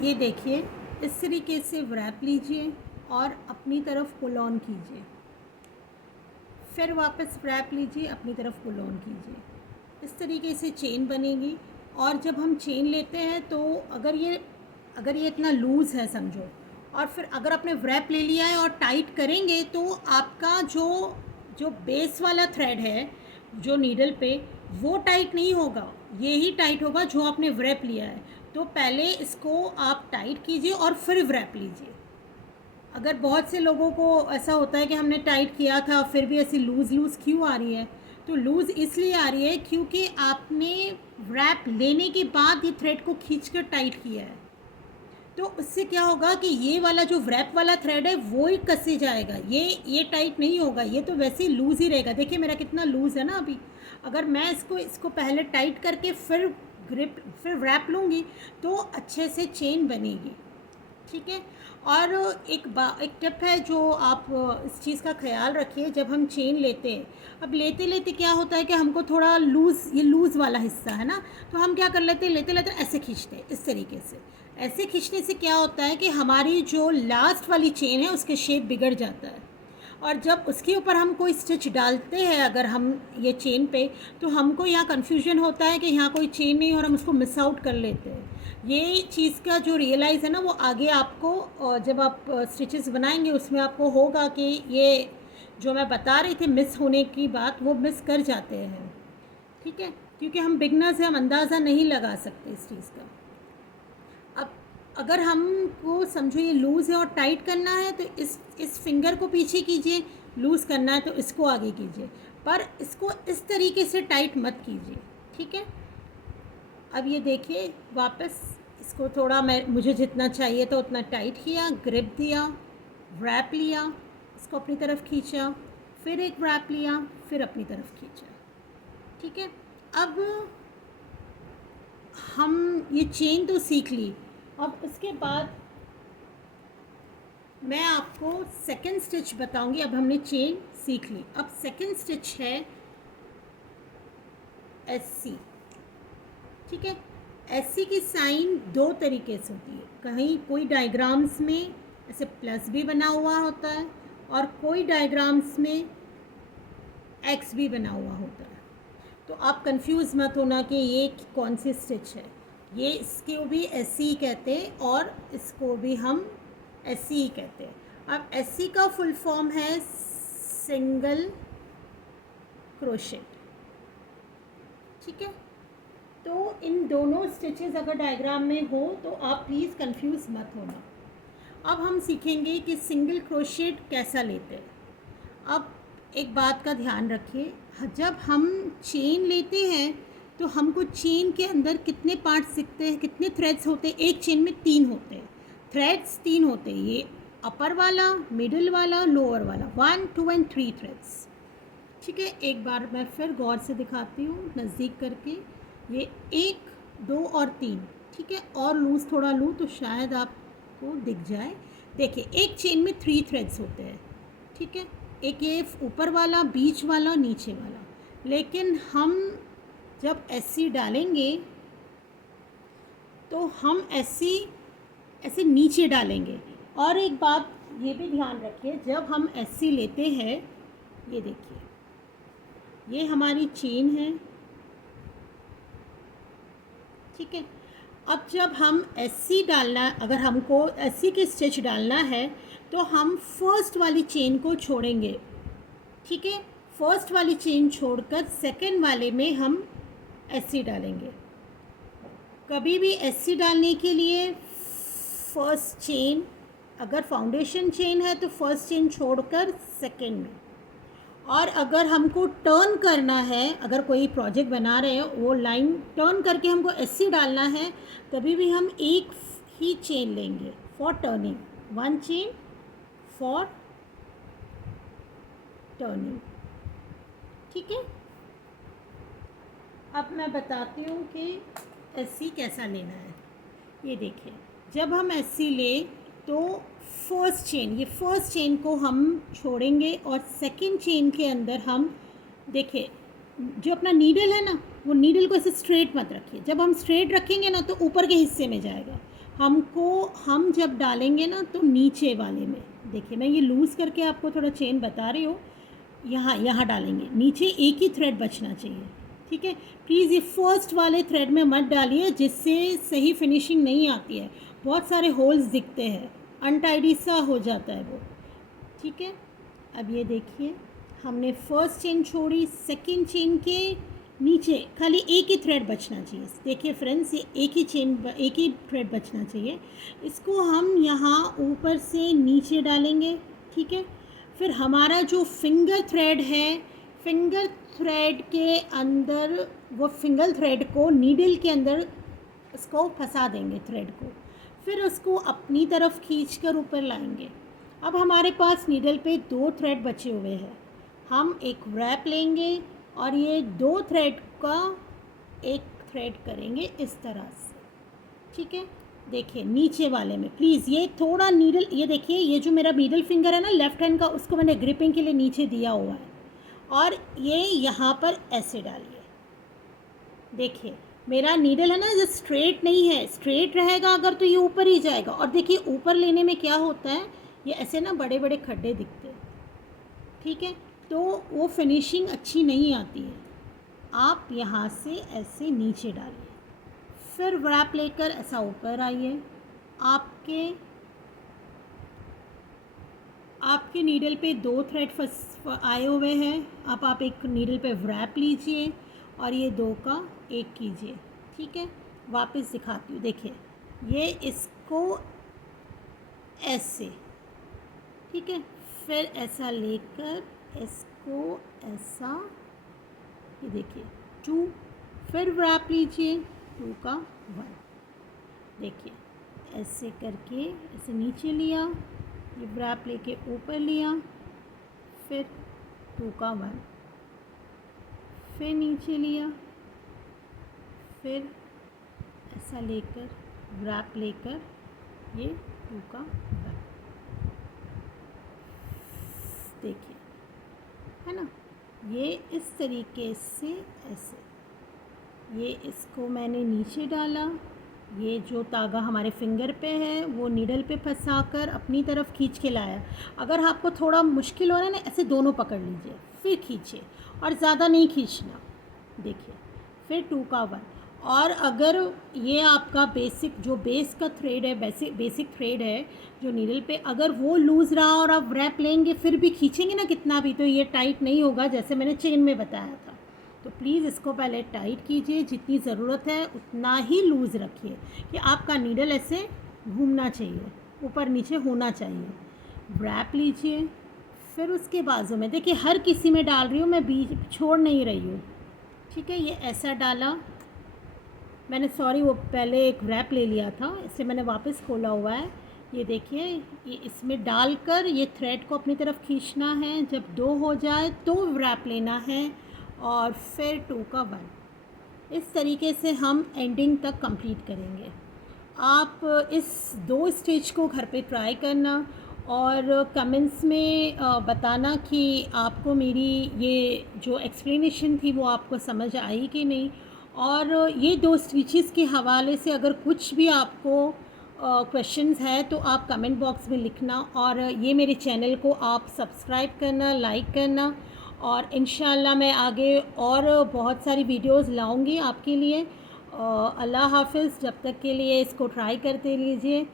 ये देखिए, इस तरीके से व्रैप लीजिए और अपनी तरफ पुल ऑन कीजिए, फिर वापस व्रैप लीजिए, अपनी तरफ पुल ऑन कीजिए। इस तरीके से चेन बनेगी। और जब हम चेन लेते हैं तो अगर ये इतना लूज़ है समझो, और फिर अगर आपने व्रैप ले लिया है और टाइट करेंगे तो आपका जो जो बेस वाला थ्रेड है जो नीडल पे, वो टाइट नहीं होगा, ये ही टाइट होगा जो आपने व्रैप लिया है। तो पहले इसको आप टाइट कीजिए और फिर व्रैप लीजिए। अगर बहुत से लोगों को ऐसा होता है कि हमने टाइट किया था फिर भी ऐसी लूज़ लूज़ क्यों आ रही है, तो लूज़ इसलिए आ रही है क्योंकि आपने रैप लेने के बाद ये थ्रेड को खींचकर टाइट किया है। तो उससे क्या होगा कि ये वाला जो रैप वाला थ्रेड है वो ही कसे जाएगा, ये टाइट नहीं होगा, ये तो वैसे ही लूज़ ही रहेगा। देखिए मेरा कितना लूज़ है ना अभी। अगर मैं इसको पहले टाइट करके फिर रैप लूँगी तो अच्छे से चेन बनेगी। ठीक है। और एक टिप है जो आप इस चीज़ का ख्याल रखिए जब हम चेन लेते हैं। अब लेते लेते क्या होता है कि हमको थोड़ा ये लूज़ वाला हिस्सा है ना, तो हम क्या कर लेते हैं, लेते लेते ऐसे खींचते हैं इस तरीके से। ऐसे खींचने से क्या होता है कि हमारी जो लास्ट वाली चेन है उसके शेप बिगड़ जाता है। और जब उसके ऊपर हम कोई स्टिच डालते हैं अगर हम ये चेन पे, तो हमको यहाँ कन्फ्यूजन होता है कि यहाँ कोई चेन नहीं और हम उसको मिस आउट कर लेते हैं। ये चीज़ का जो रियलाइज़ है ना वो आगे आपको जब आप स्टिचेस बनाएंगे उसमें आपको होगा कि ये जो मैं बता रही थी मिस होने की बात, वो मिस कर जाते हैं। ठीक है, क्योंकि हम बिगनर्स हैं, हम अंदाज़ा नहीं लगा सकते इस चीज़ का। अब अगर हमको समझो ये लूज़ है और टाइट करना है तो इस फिंगर को पीछे कीजिए, लूज़ करना है तो इसको आगे कीजिए, पर इसको इस तरीके से टाइट मत कीजिए। ठीक है। अब ये देखिए वापस इसको थोड़ा मुझे जितना चाहिए था उतना टाइट किया, ग्रिप दिया, रैप लिया, इसको अपनी तरफ खींचा, फिर एक रैप लिया, फिर अपनी तरफ खींचा। ठीक है। अब हम ये चेन तो सीख ली। अब उसके बाद मैं आपको सेकंड स्टिच बताऊंगी। अब हमने चेन सीख ली, अब सेकंड स्टिच है एससी। ठीक है। एससी की साइन दो तरीके से होती है, कहीं कोई डायग्राम्स में ऐसे प्लस भी बना हुआ होता है और कोई डायग्राम्स में एक्स भी बना हुआ होता है। तो आप कंफ्यूज मत होना कि ये कौन सी स्टिच है। ये इसको भी एससी कहते हैं और इसको भी हम एससी कहते हैं। अब एससी का फुल फॉर्म है सिंगल क्रोशेट। ठीक है। तो इन दोनों स्टिचेस अगर डायग्राम में हो तो आप प्लीज़ कंफ्यूज मत होना। अब हम सीखेंगे कि सिंगल क्रोशेट कैसा लेते हैं। अब एक बात का ध्यान रखिए, जब हम चेन लेते हैं तो हमको चेन के अंदर कितने पार्ट्स दिखते हैं, कितने थ्रेड्स होते हैं। एक चेन में 3 होते हैं, थ्रेड्स 3 होते हैं, ये अपर वाला, मिडिल वाला, लोअर वाला, 1 2 एंड 3 थ्रेड्स। ठीक है। एक बार मैं फिर गौर से दिखाती हूँ नज़दीक करके, ये 1 2 और 3। ठीक है। और लूज़ थोड़ा लूँ तो शायद आपको दिख जाए। देखिए एक चेन में 3 थ्रेड्स होते हैं। ठीक है। एक ये ऊपर वाला, बीच वाला, नीचे वाला। लेकिन हम जब एससी डालेंगे तो हम एससी ऐसे नीचे डालेंगे। और एक बात ये भी ध्यान रखिए, जब हम एससी लेते हैं, ये देखिए ये हमारी चेन है। ठीक है। अब जब हम एससी डालना, अगर हमको एससी की स्टिच डालना है तो हम फर्स्ट वाली चेन को छोड़ेंगे। ठीक है। फर्स्ट वाली चेन छोड़कर सेकंड वाले में हम एससी डालेंगे। कभी भी एससी डालने के लिए फर्स्ट चेन, अगर फाउंडेशन चेन है तो फर्स्ट चेन छोड़कर सेकंड में। और अगर हमको टर्न करना है, अगर कोई प्रोजेक्ट बना रहे हैं वो लाइन टर्न करके हमको एससी डालना है, तभी भी हम एक ही चेन लेंगे for turning, 1 chain for turning. ठीक है। अब मैं बताती हूँ कि एससी कैसा लेना है। ये देखिए जब हम एससी लें तो फर्स्ट चेन, ये फर्स्ट चेन को हम छोड़ेंगे और सेकंड चेन के अंदर हम, देखिए जो अपना नीडल है ना, वो नीडल को ऐसे स्ट्रेट मत रखिए। जब हम स्ट्रेट रखेंगे ना तो ऊपर के हिस्से में जाएगा, हम जब डालेंगे ना तो नीचे वाले में, देखिए मैं ये लूज़ करके आपको थोड़ा चेन बता रही हूँ, यहाँ डालेंगे, नीचे एक ही थ्रेड बचना चाहिए, ठीक है। प्लीज़ ये फर्स्ट वाले थ्रेड में मत डालिए, जिससे सही फिनिशिंग नहीं आती है, बहुत सारे होल्स दिखते हैं, अनटाइडी सा हो जाता है वो, ठीक है। अब ये देखिए हमने फर्स्ट चेन छोड़ी, सेकंड चेन के नीचे खाली एक ही थ्रेड बचना चाहिए। देखिए फ्रेंड्स, ये एक ही थ्रेड बचना चाहिए। इसको हम यहाँ ऊपर से नीचे डालेंगे, ठीक है। फिर हमारा जो फिंगर थ्रेड है, फिंगर थ्रेड के अंदर वो फिंगर थ्रेड को नीडल के अंदर इसको फंसा देंगे थ्रेड को, फिर उसको अपनी तरफ खींचकर ऊपर लाएंगे। अब हमारे पास नीडल पे 2 थ्रेड बचे हुए हैं, हम एक रैप लेंगे और ये 2 थ्रेड का एक थ्रेड करेंगे इस तरह से, ठीक है। देखिए नीचे वाले में प्लीज़ ये थोड़ा नीडल, ये देखिए ये जो मेरा मिडल फिंगर है ना लेफ़्ट हैंड का, उसको मैंने ग्रिपिंग के लिए नीचे दिया हुआ है, और ये यहाँ पर ऐसे डालिए। देखिए मेरा नीडल है ना, जो स्ट्रेट नहीं है, स्ट्रेट रहेगा अगर तो ये ऊपर ही जाएगा, और देखिए ऊपर लेने में क्या होता है, ये ऐसे ना बड़े बड़े खड्डे दिखते हैं, ठीक है, तो वो फिनिशिंग अच्छी नहीं आती है। आप यहाँ से ऐसे नीचे डालिए, फिर व्रैप लेकर ऐसा ऊपर आइए। आपके नीडल पे 2 थ्रेड आए हुए हैं। अब आप एक नीडल पे व्रैप लीजिए और ये 2 का 1 कीजिए, ठीक है। वापस दिखाती हूँ, देखिए ये इसको ऐसे, ठीक है, फिर ऐसा लेकर इसको ऐसा, ये देखिए 2, फिर व्रैप लीजिए 2 का 1, देखिए ऐसे करके ऐसे नीचे लिया, ये व्रैप लेके ऊपर लिया, फिर 2 का 1, फिर नीचे लिया, फिर ऐसा लेकर व्रैप लेकर ये 2 का 1, देखिए है ना, ये इस तरीके से ऐसे, ये इसको मैंने नीचे डाला, ये जो तागा हमारे फिंगर पे है वो नीडल पे फंसाकर अपनी तरफ खींच के लाया। अगर आपको थोड़ा मुश्किल हो रहा है ना, ऐसे दोनों पकड़ लीजिए फिर खींचिए, और ज़्यादा नहीं खींचना, देखिए फिर 2 का 1। और अगर ये आपका बेसिक जो बेस का थ्रेड है, बेसिक थ्रेड है जो नीडल पे, अगर वो लूज़ रहा और आप रैप लेंगे फिर भी खींचेंगे ना कितना भी, तो ये टाइट नहीं होगा जैसे मैंने चेन में बताया था। तो प्लीज़ इसको पहले टाइट कीजिए, जितनी ज़रूरत है उतना ही लूज़ रखिए कि आपका नीडल ऐसे घूमना चाहिए, ऊपर नीचे होना चाहिए। रैप लीजिए, फिर उसके बाजू में देखिए हर किसी में डाल रही हूँ मैं, बीच छोड़ नहीं रही हूँ, ठीक है। ये ऐसा डाला मैंने, सॉरी वो पहले एक रैप ले लिया था इसलिए मैंने वापस खोला हुआ है। ये देखिए ये इसमें डालकर ये थ्रेड को अपनी तरफ खींचना है, जब 2 हो जाए तो रैप लेना है, और फिर 2 का 1। इस तरीके से हम एंडिंग तक कंप्लीट करेंगे। आप इस 2 स्टेज को घर पे ट्राई करना और कमेंट्स में बताना कि आपको मेरी ये जो एक्सप्लेनेशन थी वो आपको समझ आई कि नहीं। और ये 2 स्टिचेस के हवाले से अगर कुछ भी आपको क्वेश्चंस है तो आप कमेंट बॉक्स में लिखना, और ये मेरे चैनल को आप सब्सक्राइब करना, लाइक करना, और इंशाल्लाह मैं आगे और बहुत सारी वीडियोस लाऊंगी आपके लिए। अल्लाह हाफ़िज़, जब तक के लिए इसको ट्राई करते लीजिए।